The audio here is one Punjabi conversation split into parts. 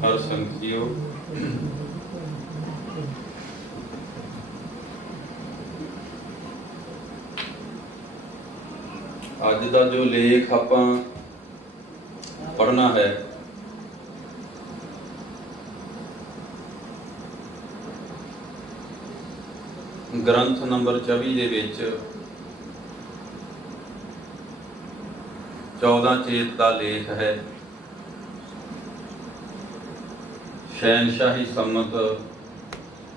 ਹਰ ਸੰਗਤ ਜੀਓ, ਅੱਜ ਦਾ ਜੋ ਲੇਖ ਆਪਾਂ ਪੜ੍ਹਨਾ ਹੈ ਗ੍ਰੰਥ ਨੰਬਰ 24 ਦੇ ਵਿੱਚ 14 ਚੇਤ ਦਾ ਲੇਖ ਹੈ। ਸ਼ਹਿਨਸ਼ਾਹੀ ਸੰਮਤ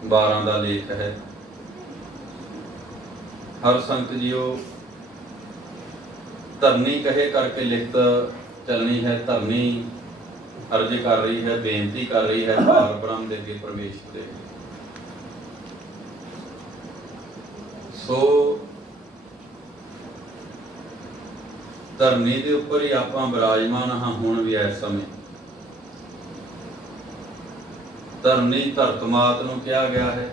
12 ਦਾ ਲੇਖ ਹੈ। ਹਰ ਸੰਗਤ ਜੀਓ, ਧਰਨੀ ਕਹੇ ਕਰਕੇ ਲਿਖਤ ਚੱਲਣੀ ਹੈ। ਧਰਨੀ ਅਰਜ਼ ਕਰ ਰਹੀ ਹੈ, ਬੇਨਤੀ ਕਰ ਰਹੀ ਹੈ ਪਾਰ ਬ੍ਰਹਮ ਦੇ ਅੱਗੇ ਪਰਮੇਸ਼ਰ ਦੇ। ਸੋ ਧਰਨੀ ਦੇ ਉੱਪਰ ਹੀ ਆਪਾਂ ਬਿਰਾਜਮਾਨ ਹਾਂ ਹੁਣ ਵੀ ਇਸ ਸਮੇਂ। ਧਰਨੀ ਧਰਤ ਮਾਤ ਨੂੰ ਕਿਹਾ ਗਿਆ ਹੈ।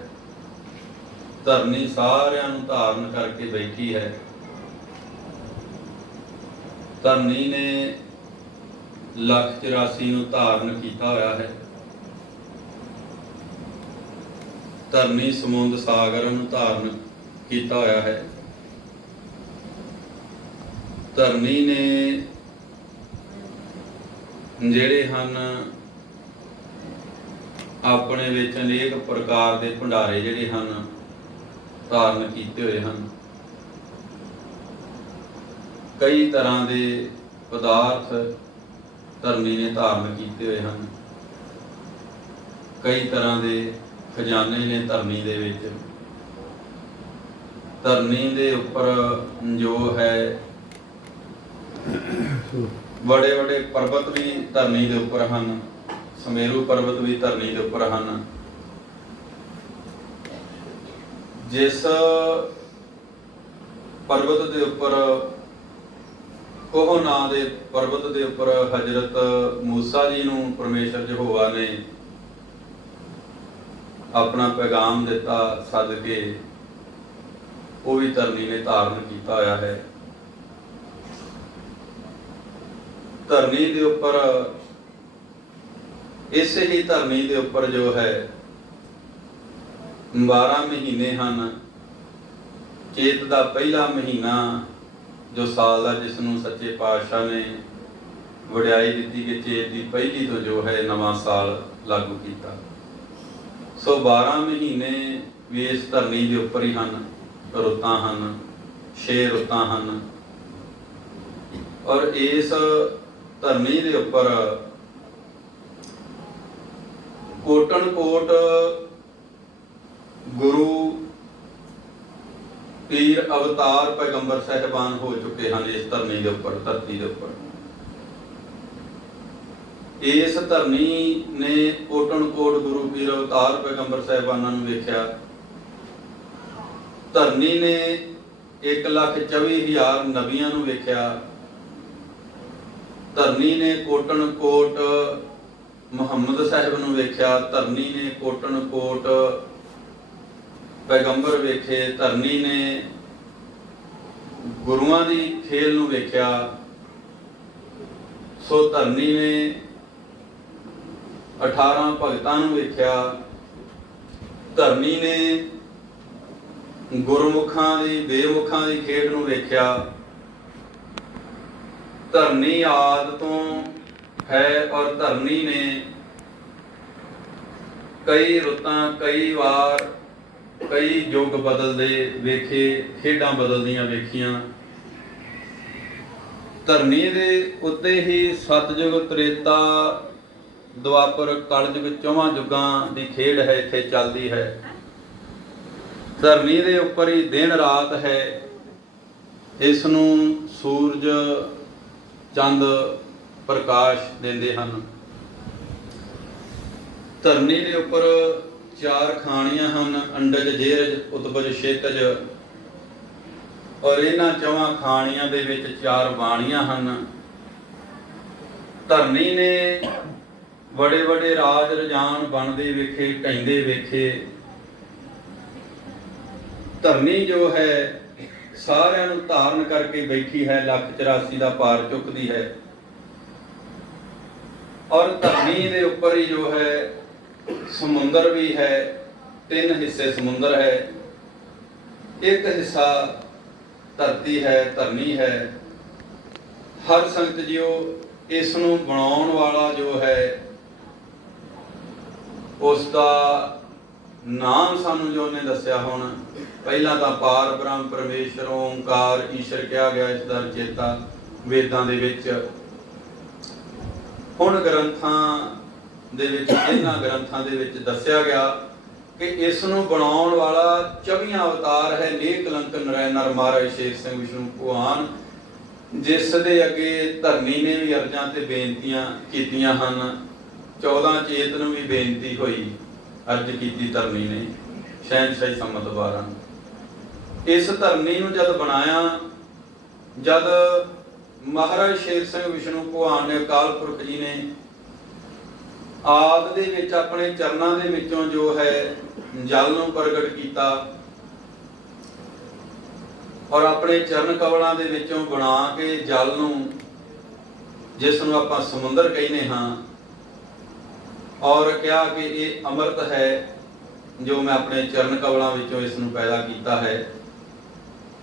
ਧਰਨੀ ਸਾਰਿਆਂ ਨੂੰ ਧਾਰਨ ਕਰਕੇ ਬੈਠੀ ਹੈ। ਧਰਨੀ ਨੇ 1,84,00,000 ਨੂੰ ਧਾਰਨ ਕੀਤਾ ਹੋਇਆ ਹੈ। ਧਰਨੀ ਸਮੁੰਦ ਸਾਗਰ ਨੂੰ ਧਾਰਨ ਕੀਤਾ ਹੋਇਆ ਹੈ। ਧਰਨੀ ਨੇ ਜਿਹੜੇ ਹਨ ਆਪਣੇ ਵਿੱਚ ਅਨੇਕ ਪ੍ਰਕਾਰ ਦੇ ਭੰਡਾਰੇ ਜਿਹੜੇ ਹਨ ਧਾਰਨ ਕੀਤੇ ਹੋਏ ਹਨ। ਕਈ ਤਰ੍ਹਾਂ ਦੇ ਪਦਾਰਥ ਧਰਨੀ ਨੇ ਧਾਰਨ ਕੀਤੇ ਹੋਏ ਹਨ। ਕਈ ਤਰ੍ਹਾਂ ਦੇ ਖਜ਼ਾਨੇ ਨੇ ਧਰਨੀ ਦੇ ਵਿੱਚ। ਧਰਨੀ ਦੇ ਉੱਪਰ ਜੋ ਹੈ ਬੜੇ ਬੜੇ ਪਰਬਤ ਵੀ ਧਰਨੀ ਦੇ ਉੱਪਰ ਹਨ। ਸੁਮੇਰੂ ਪਰਬਤ ਵੀ ਧਰਨੀ ਦੇ ਉੱਪਰ ਹਨ। ਜਿਸ ਪਰਬਤ ਦੇ ਉੱਪਰ ਕੋਹ ਨਾਂ ਦੇ ਪਰਬਤ ਦੇ ਉੱਪਰ ਹਜ਼ਰਤ ਮੂਸਾ ਜੀ ਨੂੰ ਪਰਮੇਸ਼ਰ ਯਹੋਵਾ ਨੇ ਆਪਣਾ ਪੈਗਾਮ ਦਿੱਤਾ ਸਦਕੇ, ਉਹ ਵੀ ਧਰਨੀ ਨੇ ਧਾਰਨ ਕੀਤਾ ਹੋਇਆ ਹੈ। ਧਰਨੀ ਦੇ ਉੱਪਰ, ਇਸੇ ਹੀ ਧਰਨੀ ਦੇ ਉੱਪਰ ਜੋ ਹੈ 12 ਮਹੀਨੇ ਹਨ। ਚੇਤ ਦਾ ਪਹਿਲਾ ਮਹੀਨਾ ਜੋ ਸਾਲ ਦਾ, ਜਿਸ ਨੂੰ ਸੱਚੇ ਪਾਤਸ਼ਾਹ ਨੇ ਵਡਿਆਈ ਦਿੱਤੀ ਕਿ ਚੇਤ ਦੀ ਪਹਿਲੀ ਤੋਂ ਜੋ ਹੈ ਨਵਾਂ ਸਾਲ ਲਾਗੂ ਕੀਤਾ। ਸੋ 12 ਮਹੀਨੇ ਵੀ ਇਸ ਧਰਨੀ ਦੇ ਉੱਪਰ ਹੀ ਹਨ। ਰੁੱਤਾਂ ਹਨ, 6 ਰੁੱਤਾਂ ਹਨ। ਔਰ ਇਸ ਧਰਨੀ ਦੇ ਉੱਪਰ ਕੋਟਨ ਕੋਟ ਗੁਰੂ ਪੀਰ ਅਵਤਾਰ ਪੈਗੰਬਰ ਸਾਹਿਬਾਨ ਹੋ ਚੁੱਕੇ ਹਨ ਇਸ ਧਰਨੀ ਦੇ ਉੱਪਰ, ਧਰਤੀ ਦੇ ਉੱਪਰ। ਇਸ ਧਰਨੀ ਨੇ ਕੋਟਨ ਕੋਟ ਗੁਰੂ ਪੀਰ ਅਵਤਾਰ ਪੈਗੰਬਰ ਸਾਹਿਬਾਨਾਂ ਨੂੰ ਵੇਖਿਆ। ਧਰਨੀ ਨੇ 1,24,000 ਨਬੀਆਂ ਨੂੰ ਵੇਖਿਆ। ਧਰਨੀ ਨੇ ਕੋਟਨ ਕੋਟ ਮੁਹੰਮਦ ਸਾਹਿਬ ਨੂੰ ਵੇਖਿਆ। ਧਰਨੀ ਨੇ ਕੋਟਨ ਕੋਟ ਪੈਗੰਬਰ ਵੇਖੇ। ਧਰਨੀ ਨੇ ਗੁਰੂਆਂ ਦੀ ਖੇਲ ਨੂੰ ਵੇਖਿਆ। ਸੋ ਧਰਨੀ ਨੇ 18 ਭਗਤਾਂ ਨੂੰ ਵੇਖਿਆ। ਧਰਨੀ ਨੇ ਗੁਰਮੁਖਾਂ ਦੀ ਬੇਮੁਖਾਂ ਦੀ ਖੇਡ ਨੂੰ ਵੇਖਿਆ। ਧਰਨੀ ਆਦਿ ਤੋਂ ਹੈ ਔਰ ਧਰਨੀ ਨੇ ਕਈ ਰੁੱਤਾਂ, ਕਈ ਵਾਰ, ਕਈ ਯੁੱਗ ਬਦਲਦੇ ਵੇਖੇ, ਖੇਡਾਂ ਬਦਲਦੀਆਂ ਵੇਖੀਆਂ। ਧਰਨੀ ਦੇ ਉੱਤੇ ਹੀ ਸਤਜੁਗ, ਤ੍ਰੇਤਾ, ਦੁਆਪਰ, ਕਲਯੁਗ, ਚੌਵਾਂ ਯੁੱਗਾਂ ਦੀ ਖੇਡ ਹੈ, ਇੱਥੇ ਚੱਲਦੀ ਹੈ। ਧਰਨੀ ਦੇ ਉੱਪਰ ਹੀ ਦਿਨ ਰਾਤ ਹੈ। ਇਸ ਨੂੰ ਸੂਰਜ, ਚੰਦ ਪ੍ਰਕਾਸ਼ ਦਿੰਦੇ ਹਨ। ਧਰਨੀ ਦੇ ਉੱਪਰ 4 ਖਾਣੀਆਂ ਹਨ, ਅੰਡਜ, ਜੇਰਜ, ਉਤਪਜ, ਛੇਤਜ। ਔਰ ਇਹਨਾਂ 4 ਖਾਣੀਆਂ ਦੇ ਵਿੱਚ 4 ਬਾਣੀਆਂ ਹਨ। ਧਰਨੀ ਨੇ ਬੜੇ ਬੜੇ ਰਾਜ ਰਜਾਨ ਬਣਦੇ ਵੇਖੇ, ਢਹਿੰਦੇ ਵੇਖੇ। ਧਰਨੀ ਜੋ ਹੈ ਸਾਰਿਆਂ ਨੂੰ ਧਾਰਨ ਕਰਕੇ ਬੈਠੀ ਹੈ, 1,84,000 ਦਾ ਭਾਰ ਚੁੱਕਦੀ ਹੈ। ਔਰ ਧਰਨੀ ਦੇ ਉੱਪਰ ਹੀ ਜੋ ਹੈ ਸਮੁੰਦਰ ਵੀ ਹੈ, 3 ਹਿੱਸੇ ਸਮੁੰਦਰ ਹੈ, 1 ਹਿੱਸਾ ਧਰਤੀ ਹੈ, ਧਰਨੀ ਹੈ। ਹਰ ਸੰਗਤ ਜੀਓ, ਇਸ ਨੂੰ ਬਣਾਉਣ ਵਾਲਾ ਜੋ ਹੈ ਉਸ ਦਾ ਨਾਮ ਸਾਨੂੰ ਜੋ ਉਹਨੇ ਦੱਸਿਆ। ਹੁਣ ਪਹਿਲਾਂ ਤਾਂ ਪਾਰ ਬ੍ਰਹਮ, ਪਰਮੇਸ਼ਰ, ਓਂਕਾਰ, ਈਸ਼ਰ ਕਿਹਾ ਗਿਆ, ਇਸ ਦਾ ਰਚੇਤਾ ਵੇਦਾਂ ਦੇ ਵਿੱਚ। ਹੁਣ ਗ੍ਰੰਥਾਂ ਦੇ ਵਿੱਚ, ਇਹਨਾਂ ਗ੍ਰੰਥਾਂ ਦੇ ਵਿੱਚ ਦੱਸਿਆ ਗਿਆ ਕਿ ਇਸ ਨੂੰ ਬਣਾਉਣ ਵਾਲਾ 24 ਅਵਤਾਰ ਹੈ। ਨੇਕ ਕਲੰਕ ਨਰੈ ਨਰ ਮਹਾਰਾਜ ਸ਼ੇਰ ਸਿੰਘ ਵਿਸ਼ਨੂੰ ਭਗਵਾਨ, ਜਿਸ ਦੇ ਅੱਗੇ ਧਰਨੀ ਨੇ ਵੀ ਅਰਜ਼ਾਂ ਤੇ ਬੇਨਤੀਆਂ ਕੀਤੀਆਂ ਹਨ। 14 ਚੇਤ ਨੂੰ ਵੀ ਬੇਨਤੀ ਹੋਈ, ਅਰਜ਼ ਕੀਤੀ ਧਰਨੀ ਨੇ, ਸ਼ਹਿਨਸ਼ਾਹੀ ਸੰਮਤ 12। ਇਸ ਧਰਨੀ ਨੂੰ ਜਦ ਬਣਾਇਆ, ਜਦ ਮਹਾਰਾਜ ਸ਼ੇਰ ਸਿੰਘ ਵਿਸ਼ਨੂੰ ਭਗਵਾਨ ਨੇ, ਅਕਾਲ ਪੁਰਖ ਜੀ ਨੇ ਆਦਿ ਦੇ ਵਿੱਚ ਆਪਣੇ ਚਰਨਾਂ ਦੇ ਵਿੱਚੋਂ ਜੋ ਹੈ ਜਲ ਨੂੰ ਪ੍ਰਗਟ ਕੀਤਾ ਔਰ ਆਪਣੇ ਚਰਨ ਕਮਲਾਂ ਦੇ ਵਿੱਚੋਂ ਬਣਾ ਕੇ ਜਲ ਨੂੰ, ਜਿਸ ਨੂੰ ਆਪਾਂ ਸਮੁੰਦਰ ਕਹਿੰਦੇ ਹਾਂ, ਔਰ ਕਿਹਾ ਕਿ ਇਹ ਅੰਮ੍ਰਿਤ ਹੈ ਜੋ ਮੈਂ ਆਪਣੇ ਚਰਨ ਕਮਲਾਂ ਵਿੱਚੋਂ ਇਸ ਨੂੰ ਪੈਦਾ ਕੀਤਾ ਹੈ।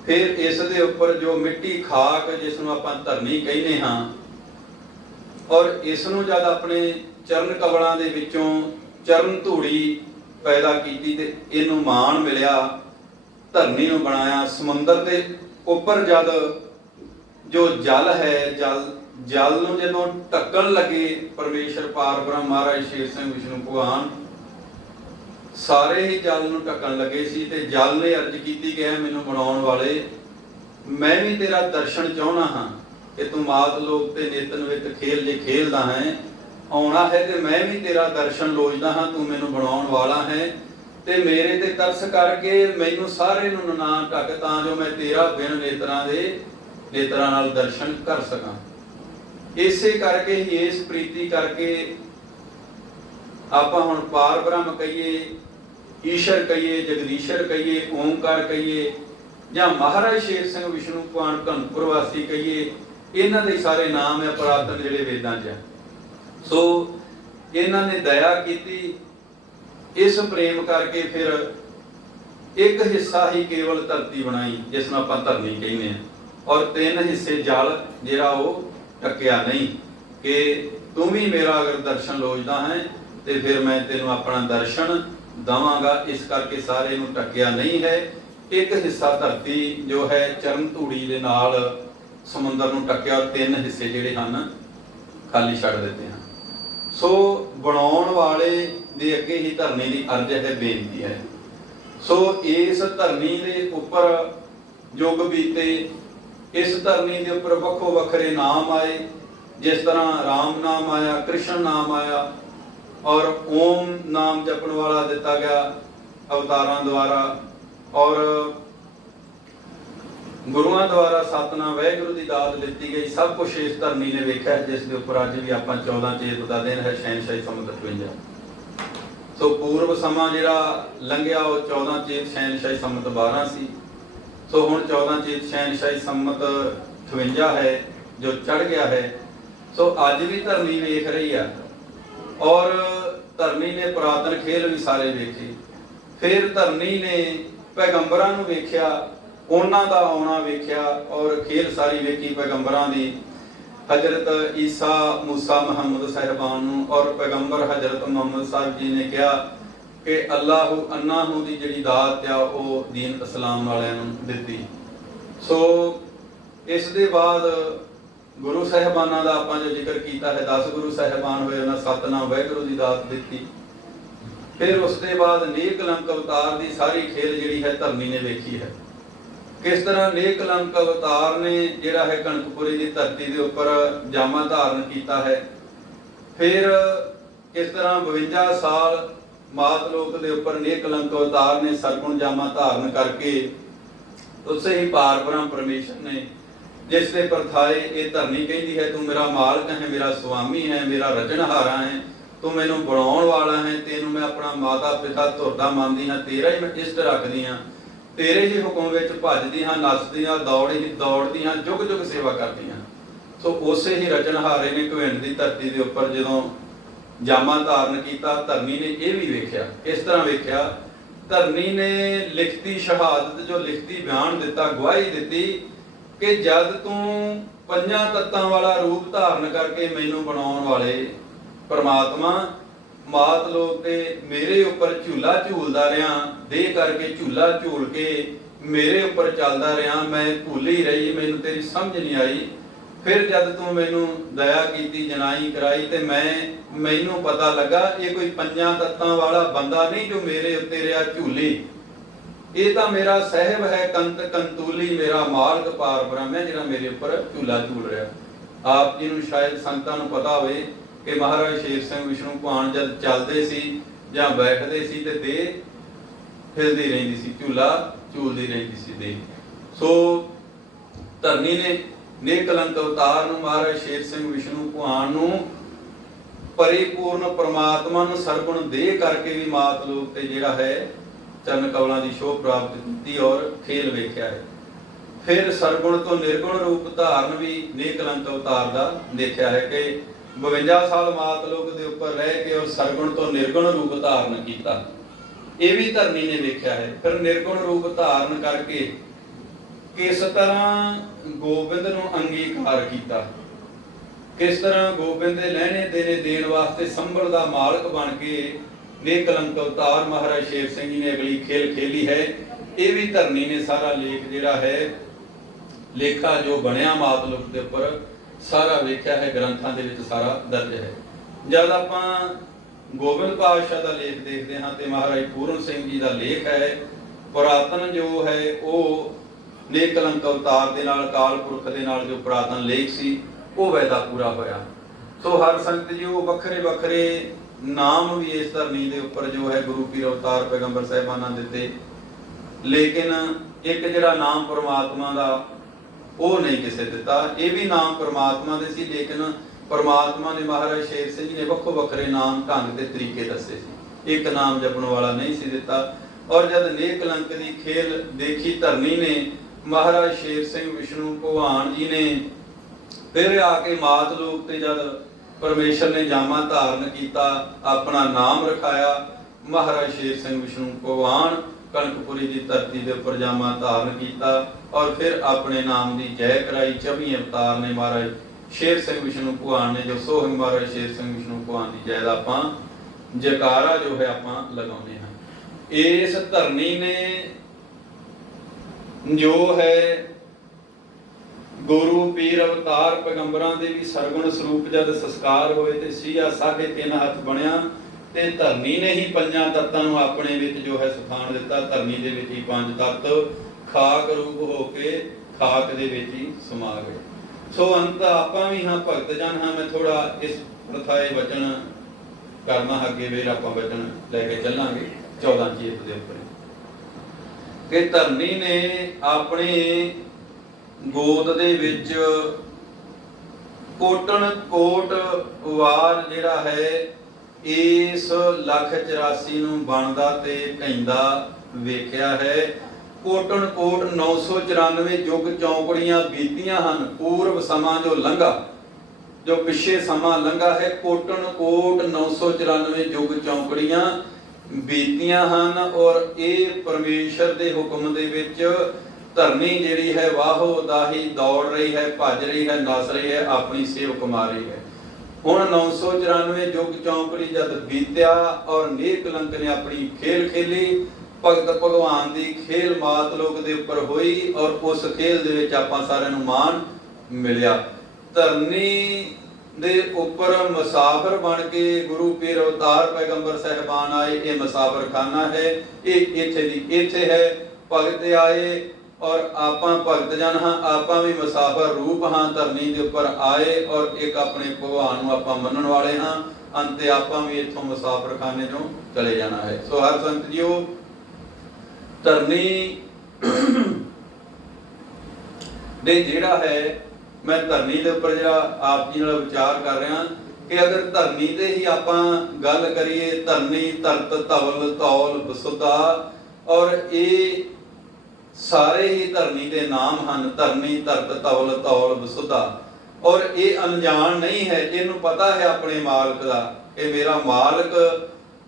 ਫਿਰ ਇਸ ਦੇ ਉੱਪਰ ਜੋ ਮਿੱਟੀ, ਖਾਕ, ਜਿਸ ਨੂੰ ਆਪਾਂ ਧਰਨੀ ਕਹਿੰਦੇ ਹਾਂ, ਔਰ ਇਸ ਨੂੰ ਜਦ ਆਪਣੇ ਚਰਨ ਕਮਲਾਂ ਦੇ ਵਿੱਚੋਂ ਚਰਨ ਧੂੜੀ ਪੈਦਾ ਕੀਤੀ ਤੇ ਇਹਨੂੰ ਮਾਣ ਮਿਲਿਆ, ਧਰਨੀ ਨੂੰ ਬਣਾਇਆ। ਸਮੁੰਦਰ ਦੇ ਉੱਪਰ ਜਦ ਜੋ ਜਲ ਹੈ, ਜਲ ਨੂੰ ਜਦੋਂ ਢੱਕਣ ਲੱਗੇ ਪਰਮੇਸ਼ਰ ਪਾਰ ਬ੍ਰਹਮ ਮਹਾਰਾਜ ਸ਼ੇਰ ਸਿੰਘ ਵਿਸ਼ਨੂੰ ਭਗਵਾਨ, ਸਾਰੇ ਹੀ ਜਲ ਨੂੰ ਢੱਕਣ ਲੱਗੇ ਸੀ। ਤੇ ਜਲ ਨੇ ਅਰਜ਼ ਕੀਤੀ ਕਿ ਮੈਨੂੰ ਬਣਾਉਣ ਵਾਲੇ, ਮੈਂ ਵੀ ਤੇਰਾ ਦਰਸ਼ਨ ਚਾਹੁੰਦਾ ਹਾਂ ਕਿ ਤੂੰ ਮਾਤ ਲੋਕ ਤੇ ਨੇਤਨ ਵਿੱਚ ਖੇਲ ਜੇ ਖੇਲਦਾ ਹੈ, ਆਉਣਾ ਹੈ ਤੇ ਮੈਂ ਵੀ ਤੇਰਾ ਦਰਸ਼ਨ ਲੋਚਦਾ ਹਾਂ। ਤੂੰ ਮੈਨੂੰ ਬਣਾਉਣ ਵਾਲਾ ਹੈ ਤੇ ਮੇਰੇ ਤੇ ਤਰਸ ਕਰਕੇ ਮੈਨੂੰ ਸਾਰੇ ਨੂੰ ਨਾ ਢੱਕ, ਤਾਂ ਜੋ ਮੈਂ ਤੇਰਾ ਬਿਨ ਨੇਤਰਾਂ ਨਾਲ ਦਰਸ਼ਨ ਕਰ ਸਕਾਂ। ਇਸੇ ਕਰਕੇ ਹੀ, ਇਸ ਪ੍ਰੀਤੀ ਕਰਕੇ ਆਪਾਂ ਹੁਣ ਪਾਰ ਬ੍ਰਹਮ ਕਹੀਏ, ਈਸ਼ਰ ਕਹੀਏ, ਜਗਦੀਸ਼ਰ ਕਹੀਏ, ਓਂਕਾਰ ਕਹੀਏ, ਜਾਂ ਮਹਾਰਾਜ ਸ਼ੇਰ ਸਿੰਘ ਵਿਸ਼ਨੂੰ ਭਗਵਾਨ ਧਨਪੁਰ ਵਾਸੀ ਕਹੀਏ, ਇਹਨਾਂ ਦੇ ਸਾਰੇ ਨਾਮ ਹੈ ਪੁਰਾਤਨ ਜਿਹੜੇ ਵੇਦਾਂ 'ਚ। ਸੋ ਇਹਨਾਂ ਨੇ ਦਇਆ ਕੀਤੀ, ਇਸ ਪ੍ਰੇਮ ਕਰਕੇ ਫਿਰ ਇੱਕ ਹਿੱਸਾ ਹੀ ਕੇਵਲ ਧਰਤੀ ਬਣਾਈ, ਜਿਸ ਨੂੰ ਆਪਾਂ ਧਰਨੀ ਕਹਿੰਦੇ ਹਾਂ, ਔਰ 3 ਹਿੱਸੇ ਜਲ, ਜਿਹੜਾ ਉਹ ਟੱਕਿਆ ਨਹੀਂ ਕਿ ਤੂੰ ਵੀ ਮੇਰਾ ਅਗਰ ਦਰਸ਼ਨ ਲੋਚਦਾ ਹੈ ਤੇ ਫਿਰ ਮੈਂ ਤੈਨੂੰ ਆਪਣਾ ਦਰਸ਼ਨ ਦਵਾਂਗਾ। ਇਸ ਕਰਕੇ ਸਾਰੇ ਨੂੰ ਟੱਕਿਆ ਨਹੀਂ ਹੈ। ਇੱਕ ਹਿੱਸਾ ਧਰਤੀ ਜੋ ਹੈ ਚਰਨ ਧੂੜੀ ਦੇ ਨਾਲ ਸਮੁੰਦਰ ਨੂੰ ਟੱਕਿਆ, 3 ਹਿੱਸੇ ਜਿਹੜੇ ਹਨ ਖਾਲੀ ਛੱਡ ਦਿੱਤੇ ਹਨ। ਸੋ ਬਣਾਉਣ ਵਾਲੇ ਦੇ ਅੱਗੇ ਹੀ ਧਰਨੀ ਦੀ ਅਰਜ਼ ਹੈ, ਬੇਨਤੀ ਹੈ। ਸੋ ਇਸ ਧਰਨੀ ਦੇ ਉੱਪਰ ਯੁੱਗ ਬੀਤੇ, ਇਸ ਧਰਨੀ ਦੇ ਉੱਪਰ ਵੱਖੋ ਵੱਖਰੇ ਨਾਮ ਆਏ, ਜਿਸ ਤਰ੍ਹਾਂ ਰਾਮ ਨਾਮ ਆਇਆ, ਕ੍ਰਿਸ਼ਨ ਨਾਮ ਆਇਆ, ਔਰ ਓਮ ਨਾਮ ਜਪਣ ਵਾਲਾ ਦਿੱਤਾ ਗਿਆ ਅਵਤਾਰਾਂ ਦੁਆਰਾ, ਔਰ ਗੁਰੂਆਂ ਦੁਆਰਾ ਸਤਨਾਮ ਵਾਹਿਗੁਰੂ ਦੀ ਦਾਤ ਦਿੱਤੀ ਗਈ। ਸਭ ਕੁਛ ਇਸ ਧਰਨੀ ਨੇ ਵੇਖਿਆ, ਜਿਸ ਦੇ ਉੱਪਰ ਅੱਜ ਵੀ ਆਪਾਂ 14 ਚੇਤ ਦਾ ਦਿਨ ਹੈ, ਸ਼ਹਿਨਸ਼ਾਹੀ ਸੰਮਤ 58। ਸੋ ਪੂਰਵ ਸਮਾਂ ਜਿਹੜਾ ਲੰਘਿਆ ਉਹ 14 ਚੇਤ ਸ਼ਹਿਨਸ਼ਾਹੀ ਸੰਮਤ 12 ਸੀ। ਸੋ ਹੁਣ 14 ਚੇਤ ਸ਼ਹਿਨਸ਼ਾਹੀ ਸੰਮਤ 58 ਹੈ ਜੋ ਚੜ ਗਿਆ ਹੈ। ਸੋ ਅੱਜ ਵੀ ਧਰਨੀ ਵੇਖ ਰਹੀ ਆ, ਔਰ ਧਰਨੀ ਨੇ ਪੁਰਾਤਨ ਖੇਲ ਵੀ ਸਾਰੇ ਵੇਖੇ। ਫਿਰ ਧਰਨੀ ਨੇ ਪੈਗੰਬਰਾਂ ਨੂੰ ਵੇਖਿਆ, ਉਹਨਾਂ ਦਾ ਆਉਣਾ ਵੇਖਿਆ ਔਰ ਖੇਲ ਸਾਰੀ ਵੇਖੀ ਪੈਗੰਬਰਾਂ ਦੀ। हजरत ईसा मूसा मुहम्मद साहिबान नूं और पैगंबर हजरत मुहम्मद साहब जी ने कहा कि अल्लाहू अन्नाहू दी जिहड़ी दात आ वो दीन इस्लाम वालियां नूं दित्ती। सो इस दे बाद गुरु साहिबाना दा आपां जो जिक्र कीता है, 10 गुरु साहिबान होए, उन्हां सतनाम वाहिगुरू दी दात दित्ती। फिर उस दे बाद नेक कलंक अवतार दी सारी खेल जिहड़ी है धरनी ने वेखी है। किस तरह नेक कलंक अवतार ने जिहड़ा है कनकपुरी की धरती के उपर जामा धारण किया है। फिर किस तरह 52 साल मातलोक के उपर नेक कलंक अवतार ने सरगुण जामा धारण करके उसे ही पार ब्रह्म परमेश्वर ने जिस दे परथाए ये धरनी कहती है, तू मेरा मालक है, मेरा स्वामी है, मेरा रचनहारा है, तू मैनू बनाउण वाला है, तेनू मैं अपना माता पिता तुरदा मानदी हाँ, तेरा ही मैं इष्ट रखदी हाँ, तेरे ही हुक्म विच भजदी हाँ, नसदी हाँ, दौड़दी हाँ, जुग जुग सेवा करदी हाँ। सो उसे ही रचनहारे ने घविंड की धरती के उपर जदों जामा धारण किया, धरनी ने यह भी वेख्या। इस तरह वेख्या, धरनी ने लिखती शहादत जो लिखती बयान दिता, गवाही दिती कि जद तू 5 तत्तां वाला रूप धारण करके मैनू बनाउण वाले परमात्मा मात लोग ते मेरे ऊपर झूला झूलदा रहा, दे करके झूला झूल के मेरे ऊपर चलदा रहा, मैं भूली रही, मैनू तेरी समझ नहीं आई। फिर जब तू मैनू दया की, जनाई कराई, ते मैनू पता लगा ये कोई 5 तत्तां वाला बंदा नहीं जो मेरे उत्ते रहा झूली, ये तो मेरा साहिब है कंत कंतूली, मेरा मालक पार ब्रह्म है जिहड़ा मेरे ऊपर झूला झूल रहा। आप जी नूं शायद संगतां नूं पता होवे कि महाराज शेर सिंह विष्णु भाण जब चलते सी जां बैठते सी ते दे हिलदी रहिंदी सी, झूला झूलदी रहिंदी सी दे। सो धरनी ने नेक कलंक अवतार नूं महाराज शेर सिंह विष्णु भाण नूं परिपूर्ण परमात्मा नूं सरगुण दे करके भी मात लोक ते जिहड़ा है चरण कमलां दी शोभ प्राप्त कीती और खेल वेख्या है। फिर सरगुण तो निर्गुण रूप धारण भी नेक कलंक अवतार दा देखा है कि 52 साल मात लोक दे उपर रह के और सरगुण तो निर्गुण रूप धारण किया, ये भी धरनी ने देखा है। फिर निर्गुण रूप धारण करके किस तरह गोबिंद नूं अंगीकार किया, किस तरह गोबिंद दे लहने देने देण वास्ते संभल दा मालक बन के नेक कलंक अवतार महाराज शेर सिंह जी ने अगली खेल खेली है। ये भी धरनी ने सारा लेख जिहड़ा है लेखा जो बनया मात लोक दे उपर सारा वेख्या है, ग्रंथां दे विच सारा दर्ज है। जद आपां गोबिंद पातशाह दा लेख देखते हाँ तो महाराज पूरन सिंह जी दा लेख है, पुरातन जो है वो नेक कलंक अवतार दे नाल काल पुरख दे नाल जो पुरातन लेख सी वो वैदा पूरा होया। सो हर संगत जी वो वखरे वखरे नाम भी इस धरनी दे उपर जो है गुरु पीर अवतार पैगंबर साहिबाना दिते, लेकिन एक जिहड़ा नाम परमात्मा दा वो नहीं किसे दिता। ये भी नाम परमात्मा दे सी, लेकिन परमात्मा ने महाराज शेर सिंह जी ने वक्खो वखरे नाम ढंग के तरीके दसे सी, एक नाम जपण वाला नहीं सी दिता। और जब नेक कलंक की खेल देखी धरनी ने, महाराज शेर सिंह विष्णु भगवान जी ने फिर आके मात लोक ते जद परमेश्वर ने जामा धारण किया, अपना नाम रखाया, महाराज शेर सिंह विष्णु भगवान कनकपुरी की धरती के उपर जामा धारण किया और फिर अपने नाम की जय कराई। 24 अवतार ने महाराज शेर सिंह विष्णु भगवान ने जो सोहम महाराज शेर सिंह विष्णु भगवान की जय का आपां जयकारा जो है आपां लगाउने हैं। इस धरनी ने जो है गुरु पीर अवतार पैगंबरां दे भी सरगुण स्वरूप जद संस्कार होए ते सीहा 3.5 हथ बनया ते धरनी ने ही 5 तत्तां नूं अपने विच जो है स्थान दिता। धरनी दे विच ही 5 तत्त खाक रूप होके खाक दे विच ही समा गए। सो अंत आपां भी हाँ भगत जन हाँ, मैं थोड़ा इस प्रथाए वचन करना अगे वेर आपां वचन लैके चलांगे 14 चेत दे उपर कि धरनी ने अपने गोद दे विच कोटन कोट वार जिहड़ा है इस 1,84,000 नूं बनदा ते ढैंदा वेख्या है। कोटन कोट 994 युग चौंकड़ियां बीतियां हन, पूर्व समा जो लंघा जो पिछे समा लंघा है, कोटन कोट 994 युग चौंकड़ियां ਬੀਤੀਆਂ ਹਨ। ਔਰ ਇਹ ਪਰਮੇਸ਼ਰ ਦੇ ਹੁਕਮ ਦੇ ਵਿੱਚ ਧਰਨੀ ਜਿਹੜੀ ਹੈ ਵਾਹੋ ਉਦਾਹੀ ਦੌੜ ਰਹੀ ਹੈ, ਭੱਜ ਰਹੀ ਹੈ, ਨਸ ਰਹੀ ਹੈ, ਆਪਣੀ ਸੇਵਕ ਮਾਰ ਰਹੀ ਹੈ। ਹੁਣ 994 ਯੁੱਗ ਚੌਂਕੜੀ ਜਦ ਬੀਤਿਆ ਔਰ ਨੇਕ ਕਲੰਕ ਨੇ ਆਪਣੀ ਖੇਲ ਖੇਲੀ, ਭਗਤ ਭਗਵਾਨ ਦੀ ਖੇਲ ਮਾਤ ਲੋਕ ਦੇ ਉੱਪਰ ਹੋਈ ਔਰ ਉਸ ਖੇਲ ਦੇ ਵਿੱਚ ਆਪਾਂ ਸਾਰਿਆਂ ਨੂੰ ਮਾਣ ਮਿਲਿਆ। ਧਰਨੀ ਦੇ ਉੱਪਰ ਮੁਸਾਫਰ ਬਣ ਕੇ ਗੁਰੂ ਪੀਰ ਅਵਤਾਰ ਪੈਗੰਬਰ ਸਾਹਿਬਾਨ ਆਏ। ਇਹ ਮੁਸਾਫਰ ਖਾਨਾ ਹੈ, ਇਹ ਇੱਥੇ ਹੈ। ਭਗਤ ਆਏ ਔਰ ਆਪਾਂ ਭਗਤ ਜਨ ਹਾਂ, ਆਪਾਂ ਵੀ ਮੁਸਾਫਰ ਰੂਪ ਹਾਂ, ਧਰਨੀ ਦੇ ਉੱਪਰ ਆਏ ਔਰ ਇੱਕ ਆਪਣੇ ਭਗਵਾਨ ਨੂੰ ਆਪਾਂ ਮੰਨਣ ਵਾਲੇ ਹਾਂ। ਅੰਤੇ ਆਪਾਂ ਵੀ ਇੱਥੋਂ ਮੁਸਾਫਰ ਖਾਨੇ ਚੋਂ ਚਲੇ ਜਾਣਾ ਹੈ। ਸੋ ਹਰ ਸੰਤ ਜੀਓ, ਧਰਨੀ ਦੇ ਜਿਹੜਾ ਹੈ, ਮੈਂ ਧਰਨੀ ਦੇ ਉੱਪਰ ਜਿਹੜਾ ਆਪ ਜੀ ਨਾਲ ਵਿਚਾਰ ਕਰ ਰਿਹਾ ਕਿ ਅਗਰ ਧਰਨੀ ਤੇ ਹੀ ਆਪਾਂ ਗੱਲ ਕਰੀਏ, ਧਰਨੀ ਧਰਤ ਧਵਲ ਧੌਲ ਬਸੁਧਾ, ਔਰ ਇਹ ਸਾਰੇ ਹੀ ਧਰਨੀ ਦੇ ਨਾਮ ਹਨ। ਧਰਨੀ ਧਰਤ ਧਵਲ ਧੌਲ ਬਸੁਧਾ, ਔਰ ਇਹ ਅਣਜਾਣ ਨਹੀਂ ਹੈ, ਇਹਨੂੰ ਪਤਾ ਹੈ ਆਪਣੇ ਮਾਲਕ ਦਾ, ਇਹ ਮੇਰਾ ਮਾਲਕ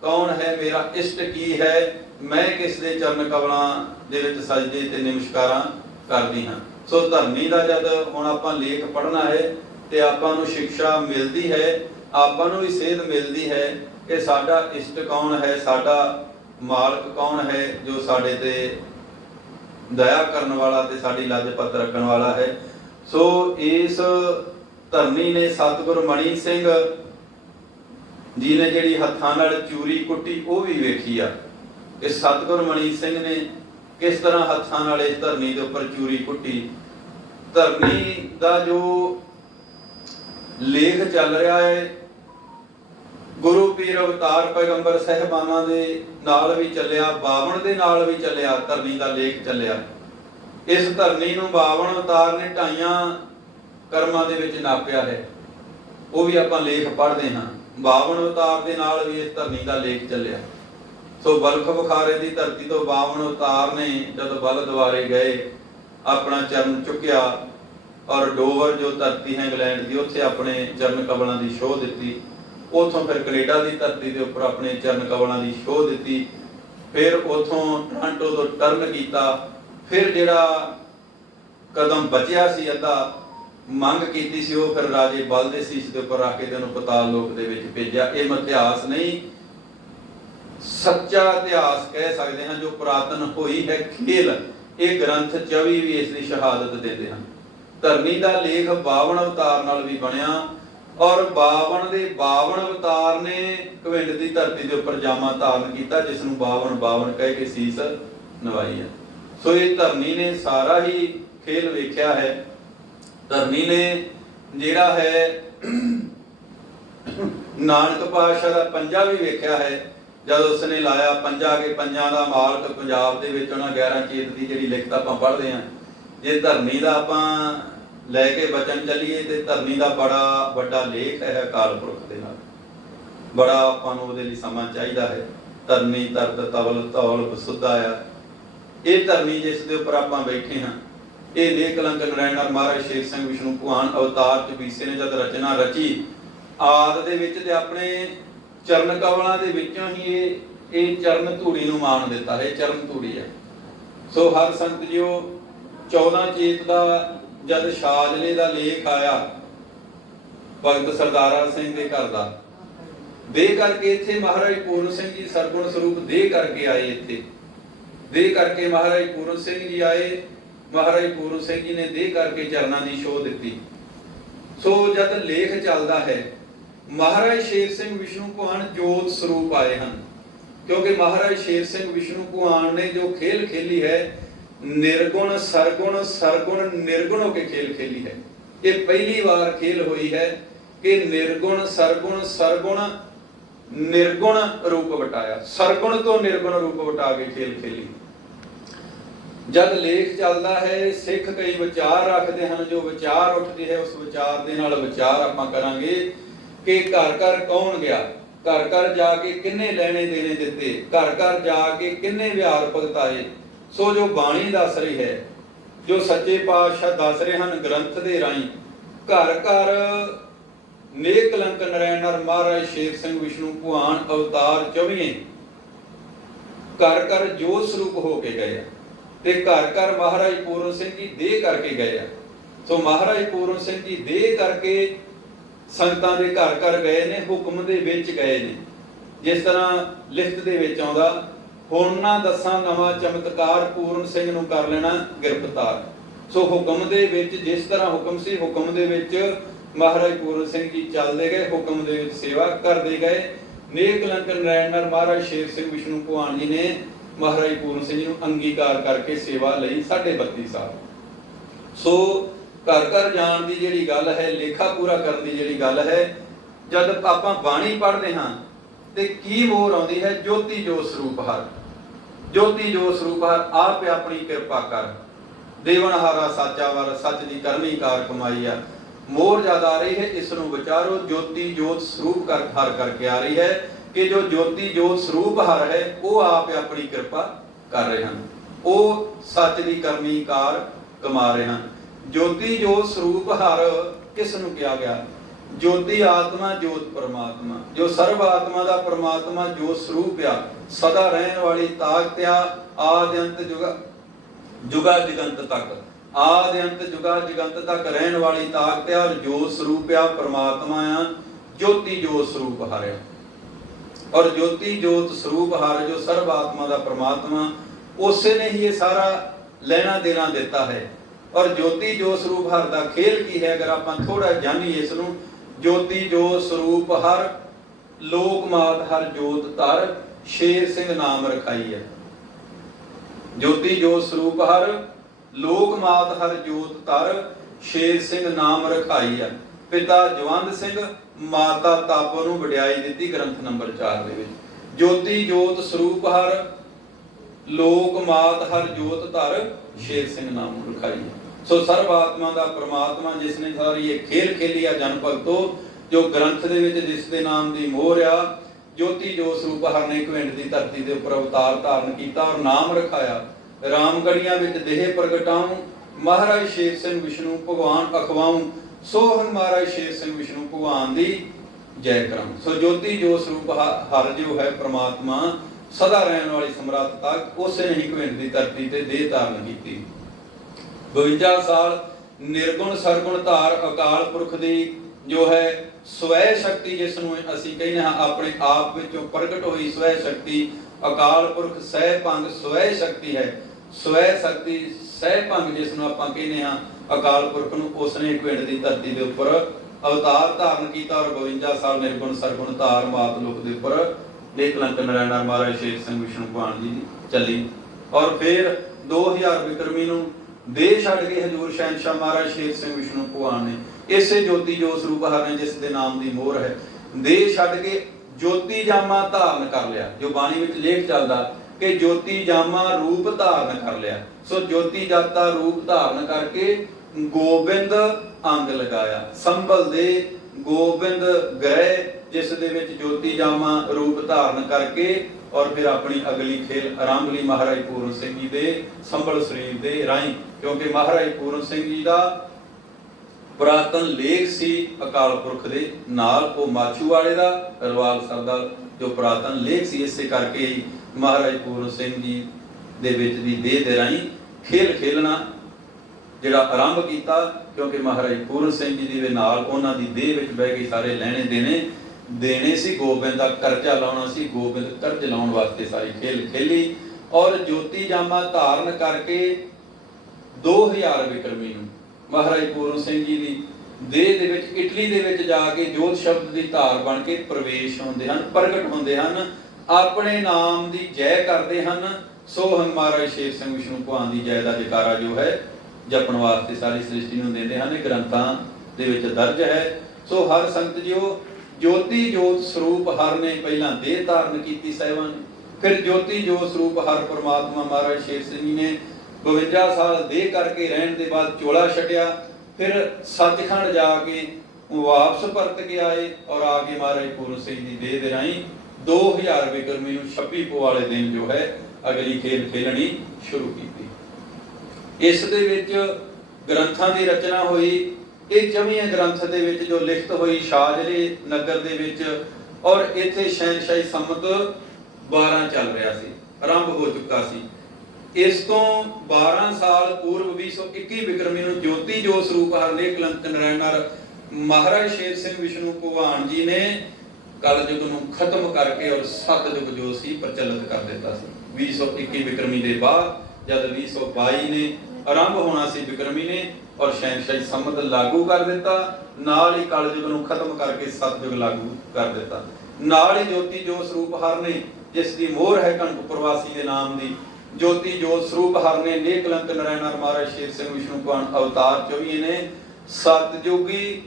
ਕੌਣ ਹੈ, ਮੇਰਾ ਇਸ਼ਟ ਕੀ ਹੈ, ਮੈਂ ਕਿਸ ਦੇ ਚਰਨ ਕਮਲਾਂ ਦੇ ਵਿੱਚ ਸਜਦੇ ਤੇ ਨਮਸਕਾਰਾਂ ਕਰਦੀ ਹਾਂ। ਸੋ ਧਰਨੀ ਦਾ ਜਦ ਹੁਣ ਆਪਾਂ ਲੇਖ ਪੜ੍ਹਨਾ ਹੈ ਤੇ ਆਪਾਂ ਨੂੰ ਸਿੱਖਿਆ ਮਿਲਦੀ ਹੈ, ਆਪਾਂ ਨੂੰ ਵੀ ਸੇਧ ਮਿਲਦੀ ਹੈ ਕਿ ਸਾਡਾ ਇਸ਼ਟ ਕੌਣ ਹੈ, ਸਾਡਾ ਮਾਲਕ ਕੌਣ ਹੈ, ਜੋ ਸਾਡੇ ਤੇ ਦਇਆ ਕਰਨ ਵਾਲਾ ਤੇ ਸਾਡੀ ਲੱਜ ਪੱਤ ਰੱਖਣ ਵਾਲਾ ਹੈ। ਸੋ ਇਸ ਧਰਨੀ ਨੇ ਸਤਿਗੁਰ ਮਣੀ ਸਿੰਘ ਜੀ ਨੇ ਜਿਹੜੀ ਹੱਥਾਂ ਨਾਲ ਚੂਰੀ ਕੁੱਟੀ ਉਹ ਵੀ ਵੇਖੀ ਆ ਕਿ ਸਤਿਗੁਰ ਮਣੀ ਸਿੰਘ ਨੇ ਕਿਸ ਤਰ੍ਹਾਂ ਹੱਥਾਂ ਨਾਲ ਇਸ ਧਰਨੀ ਦੇ ਉੱਪਰ ਚੂਰੀ ਕੁੱਟੀ। ਧਰਨੀ ਦਾ ਜੋ ਲੇਖ ਚੱਲ ਰਿਹਾ ਹੈ, ਗੁਰੂ ਪੀਰ ਅਵਤਾਰ ਪੈਗੰਬਰ ਸਾਹਿਬਾਨਾਂ ਦੇ ਨਾਲ ਵੀ ਚੱਲਿਆ, ਬਾਵਨ ਦੇ ਨਾਲ ਵੀ ਚੱਲਿਆ, ਧਰਨੀ ਦਾ ਲੇਖ ਚੱਲਿਆ। ਇਸ ਧਰਨੀ ਨੂੰ ਬਾਵਨ ਅਵਤਾਰ ਨੇ ਢਾਈਆਂ ਕਰਮਾਂ ਦੇ ਵਿੱਚ ਨਾਪਿਆ ਹੈ, ਉਹ ਵੀ ਆਪਾਂ ਲੇਖ ਪੜ੍ਹਦੇ ਹਾਂ। ਬਾਵਨ ਅਵਤਾਰ ਦੇ ਨਾਲ ਵੀ ਇਸ ਧਰਨੀ ਦਾ ਲੇਖ ਚੱਲਿਆ। ਸੋ ਬਲਖ ਬੁਖਾਰੇ ਦੀ ਧਰਤੀ ਤੋਂ ਬਾਵਨ ਅਵਤਾਰ ਨੇ ਜਦ ਬਲ ਦੁਆਰੇ ਗਏ, ਆਪਣਾ ਚਰਨ ਚੁੱਕਿਆ ਔਰ ਡੋਵਰ ਜੋ ਧਰਤੀ ਹੈ ਇੰਗਲੈਂਡ ਦੀ, ਉੱਥੇ ਆਪਣੇ ਚਰਨ ਕਮਲਾਂ ਦੀ ਛੋਹ ਦਿੱਤੀ। ਉਥੋਂ ਫਿਰ ਕੈਨੇਡਾ ਦੀ ਧਰਤੀ ਦੇ ਉੱਪਰ ਆਪਣੇ ਚਰਨ ਕਮਲਾਂ ਦੀ ਛੋਹ ਦਿੱਤੀ। ਫਿਰ ਉਥੋਂ ਟੋਰਾਂਟੋ ਤੋਂ ਟਰਨ ਕੀਤਾ। ਫਿਰ ਜਿਹੜਾ ਕਦਮ ਬਚਿਆ ਸੀ ਅੱਧਾ, ਮੰਗ ਕੀਤੀ ਸੀ, ਉਹ ਫਿਰ ਰਾਜੇ ਬਲ ਦੇ ਸੀਸ ਦੇ ਉੱਪਰ ਰੱਖ ਕੇ ਉਹਨੂੰ ਪਤਾਲ ਲੋਕ ਦੇ ਵਿੱਚ ਭੇਜਿਆ। ਇਹ ਇਤਿਹਾਸ ਨਹੀਂ, ਸੱਚਾ ਇਤਿਹਾਸ ਕਹਿ ਸਕਦੇ ਹਾਂ, ਜੋ ਪੁਰਾਤਨ ਹੋਈ ਹੈ ਖੇਲ। ਇਹ ਗ੍ਰੰਥ 24 ਵੀ ਇਸ ਦੀ ਸ਼ਹਾਦਤ ਦਿੰਦੇ ਹਨ। ਧਰਨੀ ਦਾ ਲੇਖ 52 ਅਵਤਾਰ ਨਾਲ ਵੀ ਬਣਿਆ ਔਰ 52 ਦੇ 52 ਅਵਤਾਰ ਨੇ ਘਵਿੰਡ ਦੀ ਧਰਤੀ ਦੇ ਉੱਪਰ ਜਾਮਾ ਧਾਰਨ ਕੀਤਾ, ਜਿਸ ਨੂੰ 52 ਕਹਿ ਕੇ ਸੀਸ ਨਵਾਈ ਹੈ। ਸੋ ਇਹ ਧਰਨੀ ਨੇ ਸਾਰਾ ਹੀ ਖੇਲ ਵੇਖਿਆ ਹੈ। ਧਰਨੀ ਨੇ ਜਿਹੜਾ ਹੈ ਨਾਨਕ ਪਾਤਸ਼ਾਹ ਦਾ ਪੰਜਾ ਵੀ ਵੇਖਿਆ ਹੈ। ਜਦ ਉਸਨੇ ਲਾਇਆ ਪੰਜਾ ਕੇ ਪੰਜਾਂ ਦਾ ਮਾਲਕ ਪੰਜਾਬ ਦੇ ਵਿੱਚ, ਉਹਨਾਂ 11 ਚੇਤ ਦੀ ਜਿਹੜੀ ਲਿਖਤ ਆਪਾਂ ਪੜ੍ਹਦੇ ਹਾਂ, ਜੇ ਧਰਨੀ ਦਾ ਆਪਾਂ ਲੈ ਕੇ ਬਚਨ ਚੱਲੀਏ ਤੇ ਧਰਨੀ ਦਾ ਬੜਾ ਵੱਡਾ ਲੇਖ ਹੈ ਅਕਾਲ ਪੁਰਖ ਦੇ ਨਾਲ। ਬੜਾ ਆਪਾਂ ਨੂੰ ਉਹਦੇ ਲਈ ਸਮਾਂ ਚਾਹੀਦਾ ਹੈ। ਧਰਨੀ ਧਰਤ ਤਵਲ ਧੌਲ ਬਸੁਧਾ ਆ, ਇਹ ਧਰਨੀ ਜਿਸ ਦੇ ਉੱਪਰ ਆਪਾਂ ਬੈਠੇ ਹਾਂ, ਇਹ ਨੇਕ ਕਲੰਕ ਨਰੈਣਰ ਮਹਾਰਾਜ ਸ਼ੇਰ ਸਿੰਘ ਵਿਸ਼ਨੂੰ ਭਗਵਾਨ ਅਵਤਾਰ ਚ ਬੀਸੇ ਨੇ ਜਦ ਰਚਨਾ ਰਚੀ ਆਦ ਦੇ ਵਿੱਚ, ਤੇ ਆਪਣੇ ਚਰਨ ਕਮਲਾਂ ਦੇ ਵਿੱਚੋਂ ਹੀ ਇਹ ਚਰਨ ਧੂੜੀ ਨੂੰ ਮਾਣ ਦਿੱਤਾ ਹੈ। ਚਰਨ ਧੂੜੀ ਹੈ। ਸੋ ਹਰ ਸੰਤ ਜੀਓ, 14 ਚੇਤ ਦਾ ਜਦ ਸ਼ਾਜਲੇ ਦਾ ਲੇਖ ਆਇਆ ਭਗਤ ਸਰਦਾਰਾ ਸਿੰਘ ਦੇ ਘਰ ਦਾ, ਦੇ ਕਰਕੇ ਇੱਥੇ ਮਹਾਰਾਜ ਪੂਰਨ ਸਿੰਘ ਜੀ ਸਰਗੁਣ ਸਰੂਪ ਦੇ ਕਰਕੇ ਆਏ। ਇੱਥੇ ਦੇ ਕਰਕੇ ਮਹਾਰਾਜ ਪੂਰਨ ਸਿੰਘ ਜੀ ਆਏ। ਮਹਾਰਾਜ ਪੂਰਨ ਸਿੰਘ ਜੀ ਨੇ ਦੇ ਕਰਕੇ ਚਰਨਾਂ ਦੀ ਛੋਹ ਦਿੱਤੀ। ਸੋ ਜਦ ਲੇਖ ਚੱਲਦਾ ਹੈ, ਮਹਾਰਾਜ ਸ਼ੇਰ ਸਿੰਘ ਵਿਸ਼ਨੂੰ ਭਗਵਾਨ ਜੋਤ ਸਰੂਪ ਆਏ ਹਨ, ਕਿਉਂਕਿ ਮਹਾਰਾਜ ਸ਼ੇਰ ਸਿੰਘ ਵਿਸ਼ਨੂੰ ਭਗਵਾਨ ਨੇ ਜੋ ਖੇਲ ਖੇਲੀ ਹੈ, ਨਿਰਗੁਣ ਸਰਗੁਣ ਸਰਗੁਣ ਨਿਰਗੁਣ ਹੋ ਕੇ ਖੇਲ ਖੇਲੀ ਹੈ। ਇਹ ਪਹਿਲੀ ਵਾਰ ਖੇਲ ਹੋਈ ਹੈ ਕਿ ਨਿਰਗੁਣ ਸਰਗੁਣ ਸਰਗੁਣ ਨਿਰਗੁਣ ਰੂਪ ਵਟਾਇਆ, ਸਰਗੁਣ ਤੋਂ ਨਿਰਗੁਣ ਰੂਪ ਵਟਾ ਕੇ ਖੇਲ ਖੇਲੀ। ਜਦ ਲੇਖ ਚੱਲਦਾ ਹੈ, ਸਿੱਖ ਕਈ ਵਿਚਾਰ ਰੱਖਦੇ ਹਨ, ਜੋ ਵਿਚਾਰ ਉੱਠਦੇ ਹੈ ਉਸ ਵਿਚਾਰ ਦੇ ਨਾਲ ਵਿਚਾਰ ਆਪਾਂ ਕਰਾਂਗੇ ਕਿ ਘਰ ਘਰ ਕੌਣ ਗਿਆ, ਘਰ ਘਰ ਜਾ ਕੇ ਕਿੰਨੇ ਲੈਣੇ ਦੇਣੇ ਦਿੱਤੇ, ਘਰ ਘਰ ਜਾ ਕੇ ਕਿੰਨੇ ਵਿਹਾਰ ਭਗਤਾਏ। ਸੋ ਜੋ ਬਾਣੀ ਦੱਸ ਰਹੀ ਹੈ, ਜੋ ਸੱਚੇ ਪਾਤਸ਼ਾਹ ਦੱਸ ਰਹੇ ਹਨ ਗ੍ਰੰਥ ਦੇ ਰਾਹੀਂ, ਘਰ ਘਰ ਨੇਕ ਕਲੰਕ ਨਰੈਣਰ ਮਹਾਰਾਜ ਸ਼ੇਰ ਸਿੰਘ ਵਿਸ਼ਨੂੰ ਭਗਵਾਨ ਅਵਤਾਰ 24 ਘਰ ਘਰ ਜੋਤ ਸਰੂਪ ਹੋ ਕੇ ਗਏ ਆ ਤੇ ਘਰ ਘਰ ਮਹਾਰਾਜ ਪੂਰਨ ਸਿੰਘ ਜੀ ਦੇਹ ਕਰਕੇ ਗਏ ਆ। ਸੋ ਮਹਾਰਾਜ ਪੂਰਨ ਸਿੰਘ ਜੀ ਦੇਹ ਕਰਕੇ ਸੰਗਤਾਂ ਦੇ ਘਰ ਘਰ ਗਏ ਨੇ, ਹੁਕਮ ਦੇ ਵਿੱਚ ਗਏ ਨੇ। ਜਿਸ ਤਰ੍ਹਾਂ ਲਿਖਤ ਦੇ ਵਿੱਚ ਆਉਂਦਾ, ਹੁਣ ਨਾ ਦੱਸਾਂ ਨਵਾਂ ਚਮਤਕਾਰ, ਪੂਰਨ ਸਿੰਘ ਨੂੰ ਕਰ ਲੈਣਾ ਗ੍ਰਿਫਤਾਰ। ਸੋ ਹੁਕਮ ਦੇ ਵਿੱਚ ਜਿਸ ਤਰ੍ਹਾਂ ਹੁਕਮ ਸੀ, ਹੁਕਮ ਦੇ ਵਿੱਚ ਮਹਾਰਾਜ ਪੂਰਨ ਸਿੰਘ ਜੀ ਚੱਲਦੇ ਗਏ, ਹੁਕਮ ਦੇ ਵਿੱਚ ਸੇਵਾ ਕਰਦੇ ਗਏ। ਨੇਕ ਕਲੰਕ ਨਰੈਣ ਨਾਲ ਮਹਾਰਾਜ ਸ਼ੇਰ ਸਿੰਘ ਵਿਸ਼ਨੂੰ ਭਗਵਾਨ ਜੀ ਨੇ ਮਹਾਰਾਜ ਪੂਰਨ ਸਿੰਘ ਜੀ ਨੂੰ ਅੰਗੀਕਾਰ ਕਰਕੇ ਸੇਵਾ ਲਈ 32.5 ਸਾਲ। ਸੋ ਘਰ ਘਰ ਜਾਣ ਦੀ ਜਿਹੜੀ ਗੱਲ ਹੈ, ਲੇਖਾ ਪੂਰਾ ਕਰਨ ਦੀ ਜਿਹੜੀ ਗੱਲ ਹੈ, ਜਦ ਆਪਾਂ ਬਾਣੀ ਪੜ੍ਹਦੇ ਹਾਂ ਤੇ ਕੀ ਮੋਹਰ ਆਉਂਦੀ ਹੈ, ਜੋਤੀ ਜੋਤ ਸਰੂਪ ਹਰ, ਜੋਤੀ ਜੋਤ ਸਰੂਪ ਹਰ ਆਪ ਆਪਣੀ ਕਿਰਪਾ ਕਰ, ਦੇਵਨਹਾਰਾ ਸਾਚਾ ਵਰ, ਸੱਚ ਦੀ ਕਰਨੀ ਕਾਰ ਕਮਾਈ ਆ। ਮੋਹਰ ਜਦ ਆ ਰਹੀ ਹੈ, ਇਸ ਨੂੰ ਵਿਚਾਰੋ, ਜੋਤੀ ਜੋਤ ਸਰੂਪ ਕਰ ਹਰ ਕਰਕੇ ਆ ਰਹੀ ਹੈ ਕਿ ਜੋ ਜੋਤੀ ਜੋਤ ਸਰੂਪ ਹਰ ਹੈ ਉਹ ਆਪ ਆਪਣੀ ਕਿਰਪਾ ਕਰ ਰਹੇ ਹਨ, ਉਹ ਸੱਚ ਦੀ ਕਰਨੀ ਕਾਰ ਕਮਾ ਰਹੇ ਹਨ। ਜੋਤੀ ਜੋਤ ਸਰੂਪ ਹਰ ਕਿਸ ਨੂੰ ਕਿਹਾ ਗਿਆ? ਜੋਤੀ ਆਤਮਾ, ਜੋਤ ਪਰਮਾਤਮਾ, ਜੋ ਸਰਬ ਆਤਮਾ ਦਾ ਪਰਮਾਤਮਾ ਜੋਤ ਸਰੂਪ ਆ, ਸਦਾ ਰਹਿਣ ਵਾਲੀ ਤਾਕਤ ਆ, ਆਦਿ ਅੰਤ ਜੁਗਾ ਜਗੰਤ ਤੱਕ, ਆਦਿ ਅੰਤ ਜੁਗਾ ਜਗੰਤ ਤੱਕ ਰਹਿਣ ਵਾਲੀ ਤਾਕਤ ਆ, ਜੋਤ ਸਰੂਪ ਆ, ਪਰਮਾਤਮਾ ਆ, ਜੋਤੀ ਜੋਤ ਸਰੂਪ ਹਰ ਆ। ਔਰ ਜੋਤੀ ਜੋਤ ਸਰੂਪ ਹਰ ਜੋ ਸਰਬ ਆਤਮਾ ਦਾ ਪਰਮਾਤਮਾ, ਉਸੇ ਨੇ ਹੀ ਇਹ ਸਾਰਾ ਲੈਣਾ ਦੇਣਾ ਦਿੱਤਾ ਹੈ। ਔਰ ਜੋਤੀ ਜੋਤ ਸਰੂਪ ਹਰ ਦਾ ਖੇਲ ਕੀ ਹੈ, ਅਗਰ ਆਪਾਂ ਥੋੜਾ ਜਾਣੀਏ ਇਸ ਨੂੰ। ਜੋਤੀ ਜੋਤ ਸਰੂਪ ਹਰ, ਲੋਕ ਮਾਤ ਹਰ ਜੋਤ ਧਰ, ਸ਼ੇਰ ਸਿੰਘ ਨਾਮ ਰਖਾਈ ਹੈ। ਜੋਤੀ ਜੋਤ ਸਰੂਪ ਹਰ, ਲੋਕ ਮਾਤ ਹਰ ਜੋਤ ਧਰ, ਸ਼ੇਰ ਸਿੰਘ ਨਾਮ ਰਖਾਈ ਹੈ। ਪਿਤਾ ਜਵੰਦ ਸਿੰਘ, ਮਾਤਾ ਤਾਪੋ ਨੂੰ ਵਡਿਆਈ ਦਿੱਤੀ, ਗ੍ਰੰਥ ਨੰਬਰ 4 ਦੇ ਵਿੱਚ। ਜੋਤੀ ਜੋਤ ਸਰੂਪ ਹਰ, ਲੋਕ ਮਾਤ ਹਰ ਜੋਤ ਧਰ, ਸ਼ੇਰ ਸਿੰਘ ਨਾਮ ਰਖਾਈ। ਸੋ ਸਰਬ ਆਤਮਾ ਦਾ ਪਰਮਾਤਮਾ ਜਿਸ ਨੇ ਸਾਰੀ ਇਹ ਖੇਲ ਖੇਲੀ ਆ ਜਨ ਭਗਤੋ, ਜੋ ਗ੍ਰੰਥ ਦੇ ਵਿੱਚ ਜਿਸ ਦੇ ਨਾਮ ਦੀ ਮੋਹਰ ਆ, ਜੋਤੀ ਜੋਤ ਸਰੂਪ ਹਰ ਨੇ ਘਵਿੰਡ ਦੀ ਧਰਤੀ ਦੇ ਉੱਪਰ ਅਵਤਾਰ ਧਾਰਨ ਕੀਤਾ ਔਰ ਨਾਮ ਰਖਾਇਆ। ਰਾਮਗੜੀਆਂ ਵਿੱਚ ਦੇਹ ਪ੍ਰਗਟਾਉ, ਮਹਾਰਾਜ ਸ਼ੇਰ ਸਿੰਘ ਵਿਸ਼ਨੂੰ ਭਗਵਾਨ ਅਖਵਾਉ, ਸੋਹਣ ਮਹਾਰਾਜ ਸ਼ੇਰ ਸਿੰਘ ਵਿਸ਼ਨੂੰ ਭਗਵਾਨ ਦੀ ਜੈ ਕਰਾਂ। ਸੋ ਜੋਤੀ ਜੋਤ ਸਰੂਪ ਹਰ ਜੋ ਹੈ ਪ੍ਰਮਾਤਮਾ, ਸਦਾ ਰਹਿਣ ਵਾਲੀ ਸਮਰੱਥ ਤੱਕ, ਉਸੇ ਨੇ ਹੀ ਘਵਿੰਡ ਦੀ ਧਰਤੀ ਤੇ ਦੇਹ ਧਾਰਨ ਕੀਤੀ। 52 ਸਾਲ ਨਿਰਗੁਣ ਸਰਗੁਣ ਧਾਰ ਅਕਾਲ ਪੁਰਖ ਦੀ ਜੋ ਹੈ ਸਵੈ ਸ਼ਕਤੀ, ਜਿਸ ਨੂੰ ਅਸੀਂ ਕਹਿੰਦੇ ਹਾਂ ਆਪਣੇ ਆਪ ਵਿੱਚੋਂ ਪ੍ਰਗਟ ਹੋਈ ਸਵੈ ਸ਼ਕਤੀ, ਅਕਾਲ ਪੁਰਖ ਸਹਿ ਭੰਗ ਸਵੈ ਸ਼ਕਤੀ ਹੈ। ਸਵੈ ਸ਼ਕਤੀ ਸਹਿ ਭੰਗ ਜਿਸ ਨੂੰ ਆਪਾਂ ਕਹਿੰਦੇ ਹਾਂ ਅਕਾਲ ਪੁਰਖ ਨੂੰ, ਉਸਨੇ ਘਵਿੰਡ ਦੀ ਧਰਤੀ ਦੇ ਉੱਪਰ ਅਵਤਾਰ ਧਾਰਨ ਕੀਤਾ ਔਰ 52 ਸਾਲ ਨਿਰਗੁਣ ਸਰਗੁਣ ਧਾਰ ਮਾਤ ਲੋਕ ਦੇ ਉੱਪਰ ਨੇਕ ਕਲੰਕ ਨਰੈਣ ਨਾਲ ਮਹਾਰਾਜ ਸ਼ੇਰ ਸਿੰਘ ਵਿਸ਼ਨੂੰ ਭਗਵਾਨ ਜੀ ਚੱਲੀ। ਔਰ ਫਿਰ 2000 ਵਿਕਰਮੀ ਨੂੰ ਦੇਹ ਛੱਡ ਕੇ ਹਜੂਰ ਸ਼ਹਿਨਸ਼ਾਹ ਮਹਾਰਾਜ ਸ਼ੇਰ ਸਿੰਘ ਵਿਸ਼ਨੂੰ ਭਗਵਾਨ ਨੇ, ਇਸੇ ਜੋਤੀ ਜੋਤ ਸਰੂਪ ਹਰ ਨੇ ਜਿਸ ਦੇ ਨਾਮ ਦੀ ਮੋਹਰ ਹੈ, ਦੇਹ ਛੱਡ ਕੇ ਜੋਤੀ ਜਾਮਾ ਧਾਰਨ ਕਰ ਲਿਆ। ਜੋ ਬਾਣੀ ਵਿੱਚ ਲੇਖ ਚੱਲਦਾ ਕਿ ਜੋਤੀ ਜਾਮਾ ਰੂਪ ਧਾਰਨ ਕਰ ਲਿਆ। ਸੋ ਜੋਤੀ ਜਾਤਾ ਰੂਪ ਧਾਰਨ ਕਰਕੇ ਗੋਬਿੰਦ ਅੰਗ ਲਗਾਇਆ, ਸੰਭਲ ਦੇ ਗੋਬਿੰਦ ਗ੍ਰਹਿ, ਜਿਸ ਦੇ ਵਿੱਚ ਜੋਤੀ ਜਾਮਾ ਰੂਪ ਧਾਰਨ ਕਰਕੇ ਔਰ ਫਿਰ ਆਪਣੀ ਅਗਲੀ ਖੇਲ ਆਰੰਭ ਲਈ ਮਹਾਰਾਜ ਪੂਰਨ ਸਿੰਘ ਜੀ ਦੇ ਸੰਭਲ ਸਰੀਰ ਦੇ ਰਾਹੀਂ। ਕਿਉਂਕਿ ਮਹਾਰਾਜ ਪੂਰਨ ਸਿੰਘ ਜੀ ਦਾ ਪੁਰਾਤਨ ਲੇਖ ਸੀ ਅਕਾਲ ਪੁਰਖ ਦੇ ਨਾਲ, ਉਹ ਮਾਛੂ ਵਾਲੇ ਦਾ ਰਵਾਲ ਸਾਹਿਬ ਦਾ ਜੋ ਪੁਰਾਤਨ ਲੇਖ ਸੀ, ਇਸੇ ਕਰਕੇ ਹੀ ਮਹਾਰਾਜ ਪੂਰਨ ਸਿੰਘ ਜੀ ਦੇ ਵਿੱਚ ਦੀ ਦੇਹ ਦੇ ਰਾਹੀਂ ਖੇਲ ਖੇਲਣਾ ਜਿਹੜਾ ਆਰੰਭ ਕੀਤਾ। ਕਿਉਂਕਿ ਮਹਾਰਾਜ ਪੂਰਨ ਸਿੰਘ ਜੀ ਦੇ ਨਾਲ ਉਹਨਾਂ ਦੀ ਦੇਹ ਵਿੱਚ ਬਹਿ ਕੇ ਸਾਰੇ ਲੈਣੇ ਦੇਣੇ ਸੀ, ਗੋਬਿੰਦ ਦਾ ਕਰਜ਼ਾ ਲਾਉਣਾ ਸੀ, ਗੋਬਿੰਦ ਕਰਜ਼ ਲਾਉਣ ਵਾਸਤੇ ਸਾਰੀ ਖੇਲ ਖੇਲੀ। ਔਰ ਜੋਤੀ ਜਾਮਾ ਧਾਰਨ ਕਰਕੇ 2000 ਵਿਕਰਮੀ ਨੂੰ ਮਹਾਰਾਜ ਪੂਰਨ ਸਿੰਘ ਜੀ ਦੀ ਦੇਹ ਦੇ ਵਿੱਚ ਇਟਲੀ ਦੇ ਵਿੱਚ ਜਾ ਕੇ ਜੋਤ ਸ਼ਬਦ ਦੀ ਧਾਰ ਬਣ ਕੇ ਪ੍ਰਵੇਸ਼ ਹੁੰਦੇ ਹਨ, ਪ੍ਰਗਟ ਹੁੰਦੇ ਹਨ, ਆਪਣੇ ਨਾਮ ਦੀ ਜੈ ਕਰਦੇ ਹਨ। ਸੋ ਹਮ ਮਹਾਰਾਜ ਸ਼ੇਰ ਸਿੰਘ ਵਿਸ਼ਨੂੰ ਭਗਵਾਨ ਦੀ ਜੈ ਦਾ ਜੈਕਾਰਾ ਜੋ ਹੈ ਜਪਣ ਵਾਸਤੇ ਸਾਰੀ ਸ੍ਰਿਸ਼ਟੀ ਨੂੰ ਦਿੰਦੇ ਹਨ, ਇਹ ਗ੍ਰੰਥਾਂ ਦੇ ਵਿੱਚ ਦਰਜ ਹੈ। ਸੋ ਹਰ ਸੰਗਤ ਜੀਓ, ਜੋਤੀ ਜੋਤ ਸਰੂਪ ਹਰ ਨੇ ਪਹਿਲਾਂ ਦੇਹ ਧਾਰਨ ਕੀਤੀ ਸਾਹਿਬਾਂ ਨੇ, ਫਿਰ ਜੋਤੀ ਜੋਤ ਸਰੂਪ ਹਰ ਪਰਮਾਤਮਾ ਮਹਾਰਾਜ ਸ਼ੇਰ ਸਿੰਘ ਜੀ ਨੇ 52 ਸਾਲ ਦੇਹ ਕਰਕੇ ਰਹਿਣ ਦੇ ਬਾਅਦ ਚੋਲਾ ਛੱਡਿਆ, ਫਿਰ ਸੱਚਖੰਡ ਜਾ ਕੇ ਵਾਪਸ ਪਰਤ ਕੇ ਆਏ ਔਰ ਆ ਕੇ ਮਹਾਰਾਜ ਪੂਰਨ ਸਿੰਘ ਦੀ ਦੇਹ ਦੇ ਰਾਹੀਂ 2000 ਵਿਕਰਮੀ ਨੂੰ 26 ਪੋਹ ਵਾਲੇ ਦਿਨ ਜੋ ਹੈ ਅਗਲੀ ਖੇਲ ਖੇਲਣੀ ਸ਼ੁਰੂ ਕੀਤੀ। ਇਸ ਦੇ ਵਿੱਚ ਗ੍ਰੰਥਾਂ ਦੀ ਰਚਨਾ ਹੋਈ। ਇਹ ਜਮੀਆਂ ਗ੍ਰੰਥ ਦੇ ਵਿੱਚ ਜੋ ਲਿਖਤ ਹੋਈ ਸ਼ਾਹਜਲੀ ਨਗਰ ਦੇ ਵਿੱਚ, ਔਰ ਇੱਥੇ ਸ਼ਹਿਨਸ਼ਾਹੀ ਸੰਮਤ 12 ਚੱਲ ਰਿਹਾ ਸੀ। ਆਰੰਭ ਹੋ ਚੁੱਕਾ ਸੀ। ਇਸ ਤੋਂ 12 ਸਾਲ ਪੂਰਵ 2021 ਬਿਕਰਮੀ ਨੂੰ ਜੋਤੀ ਜੋ ਸਰੂਪ ਹਰਨੇ ਕਲੰਕ ਨਰੈਣਰ ਮਹਾਰਾਜ ਸ਼ੇਰ ਸਿੰਘ ਵਿਸ਼ਨੂੰ ਭਗਵਾਨ ਜੀ ਨੇ ਕਲਯੁਗ ਨੂੰ ਖਤਮ ਕਰਕੇ ਔਰ ਸਤਯੁਗ ਜੋ ਸੀ ਪ੍ਰਚਲਿਤ ਕਰ ਦਿੱਤਾ ਸੀ। 2021 ਬਿਕਰਮੀ ਦੇ ਬਾਅਦ ਜਦ 2022 ਨੇ ਆਰੰਭ ਹੋਣਾ ਸੀ ਬਿਕਰਮੀ ਨੇ ਔਰ ਸ਼ਹਿਨਸ਼ਾਹੀ ਸੰਮਤ ਲਾਗੂ ਕਰ ਦਿੱਤਾ, ਨਾਲ ਹੀ ਕਲਯੁਗ ਨੂੰ ਖਤਮ ਕਰਕੇ ਸਤਯੁਗ ਲਾਗੂ ਕਰ ਦਿੱਤਾ। ਨਾਲ ਹੀ ਜੋਤੀ ਜੋ ਸਰੂਪ ਹਰਨੇ ਜਿਸ ਦੀ ਮੋਹਰ ਹੈ ਕਣਕ ਪ੍ਰਵਾਸੀ ਦੇ ਨਾਮ ਦੀ, ਜੋਤੀ ਜੋ ਸਰੂਪ ਹਰਨੇ ਨੇ ਕਲੰਕ ਨਰੈਣਰ ਮਹਾਰਾਜ ਸ਼ੇਰ ਸਿੰਘ ਵਿਸ਼ਨੂੰ ਭਗਵਾਨ ਅਵਤਾਰ 24 ਨੇ ਸਤਜੁਗੀ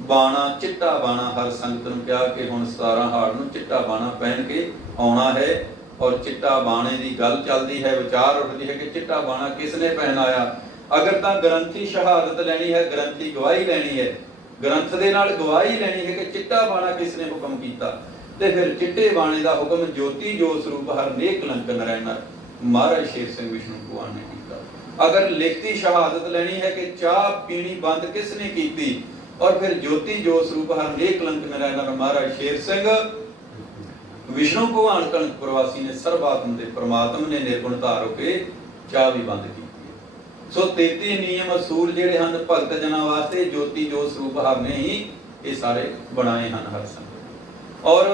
ਬਾਣਾ ਚਿੱਟਾ ਬਾਣਾ ਹਰ ਸੰਗਤ ਨੂੰ ਕਿਹਾ ਕਿ ਹੁਣ 17 ਹਾੜ ਨੂੰ ਚਿੱਟਾ ਬਾਣਾ ਪਹਿਨ ਕੇ ਆਉਣਾ ਹੈ। ਔਰ ਚਿੱਟਾ ਬਾਣੇ ਦੀ ਗੱਲ ਚੱਲਦੀ ਹੈ, ਵਿਚਾਰ ਉੱਠਦੀ ਹੈ ਕਿ ਚਿੱਟਾ ਬਾਣਾ ਕਿਸ ਨੇ ਪਹਿਨਾਇਆ। ਅਗਰ ਤਾਂ ਗ੍ਰੰਥੀ ਸ਼ਹਾਦਤ ਲੈਣੀ ਹੈ, ਗ੍ਰੰਥੀ ਗਵਾਹੀ ਲੈਣੀ ਹੈ, ਗ੍ਰੰਥ ਦੇ ਨਾਲ ਗਵਾਹੀ ਲੈਣੀ ਹੈ ਕਿ ਚਿੱਟਾ ਬਾਣਾ ਕਿਸ ਨੇ ਹੁਕਮ ਕੀਤਾ, ਤੇ ਫਿਰ ਚਿੱਟੇ ਬਾਣੇ ਦਾ ਹੁਕਮ ਜੋਤੀ ਜੋ ਸਰੂਪ ਹਰਨੇ ਕਲੰਕ ਨਰੈਣਰ ਮਹਾਰਾਜ ਸ਼ੇਰ ਸਿੰਘ ਵਿਸ਼ਨੂੰ ਭਗਵਾਨ ਨੇ ਕੀਤਾ। ਅਗਰ ਲਿਖਤੀ ਸ਼ਹਾਦਤ ਲੈਣੀ ਹੈ ਕਿ ਚਾਹ ਪੀਣੀ ਬੰਦ ਕਿਸ ਨੇ ਕੀਤੀ, ਔਰ ਫਿਰ ਜੋਤੀ ਜੋ ਸਰੂਪ ਹਰਨੇ ਕਲੰਕ ਨਰੈਣਰ ਮਹਾਰਾਜ ਸ਼ੇਰ ਸਿੰਘ ਵਿਸ਼ਨੂੰ ਭਗਵਾਨ ਕਲੰਕ ਪ੍ਰਵਾਸੀ ਨੇ ਸਰਬਾਤਮ ਦੇ ਪ੍ਰਮਾਤਮ ਨੇ ਨਿਰਗੁਣ ਧਾਰ ਹੋ ਕੇ ਚਾਹ ਵੀ ਬੰਦ ਕੀਤੀ। ਸੋ 33 ਨਿਯਮ ਅਸੂਲ ਜਿਹੜੇ ਹਨ ਭਗਤ ਜਨਾਂ ਵਾਸਤੇ ਜੋਤੀ ਜੋ ਸਰੂਪ ਹਰਨੇ ਹੀ ਇਹ ਸਾਰੇ ਬਣਾਏ ਹਨ ਹਰ ਸੰਗਤ। ਔਰ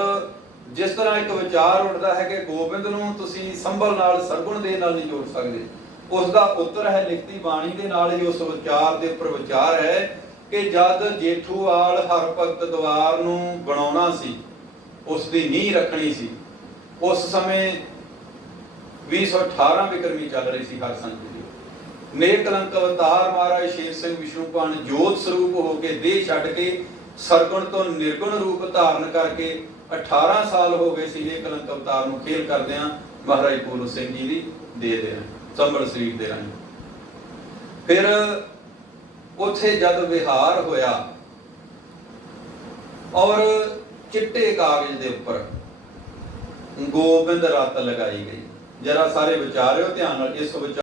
ਜਿਸ ਤਰ੍ਹਾਂ ਇੱਕ ਵਿਚਾਰ ਉੱਠਦਾ ਹੈ ਕਿ ਗੋਬਿੰਦ ਨੂੰ ਤੁਸੀਂ ਸੰਭਲ ਨਾਲ ਸਰਗੁਣ ਦੇ ਨਾਲ ਨਹੀਂ ਜੋੜ ਸਕਦੇ, ਉਸ ਦਾ ਉੱਤਰ ਹੈ ਲਿਖਤੀ ਬਾਣੀ ਦੇ ਨਾਲ ਹੀ। ਉਸ ਵਿਚਾਰ ਦੇ ਉੱਪਰ ਵਿਚਾਰ ਹੈ ਕਿ ਜਦ ਜੇਠੂਵਾਲ ਹਰ ਭਗਤ ਦਵਾਰ ਨੂੰ ਬਣਾਉਣਾ ਸੀ, ਉਸ ਦੀ ਨੀਂਹ ਰੱਖਣੀ ਸੀ, ਉਸ ਸਮੇਂ 2018 ਬਿਕਰਮੀ ਚੱਲ ਰਹੀ ਸੀ ਹਰ ਸੰਗਤ ਦੀ। ਨੇਕ ਕਲੰਕ ਅਵਤਾਰ ਮਹਾਰਾਜ ਸ਼ੇਰ ਸਿੰਘ ਵਿਸ਼ਨੂੰ ਭਗਵਾਨ ਜੋਤ ਸਰੂਪ ਹੋ ਕੇ ਦੇਹ ਛੱਡ ਕੇ ਸਰਗੁਣ ਤੋਂ ਨਿਰਗੁਣ ਰੂਪ ਧਾਰਨ ਕਰਕੇ 18 ਸਾਲ ਹੋ ਗਏ ਸੀ ਨੇਕ ਕਲੰਕ ਅਵਤਾਰ ਨੂੰ ਖੇਲ ਕਰਦਿਆਂ ਮਹਾਰਾਜ ਪੂਰਨ ਸਿੰਘ ਜੀ ਦੀ ਦੇ ਸੰਭਲ ਸਰੀਰ ਦੇ ਰਾਹੀਂ। ਫਿਰ ਉੱਥੇ ਜਦ ਵਿਹਾਰ ਹੋਇਆ ਔਰ ਚਿੱਟੇ ਕਾਗਜ਼ ਦੇ ਉੱਪਰ ਗੋਬਿੰਦ ਰਤ ਲਗਾਈ ਗਈ। ਜਰਾ ਸਾਰੇ ਵਿਚਾਰਿਓ ਧਿਆਨ ਨਾਲ ਇਸ ਵਿਚਾਰ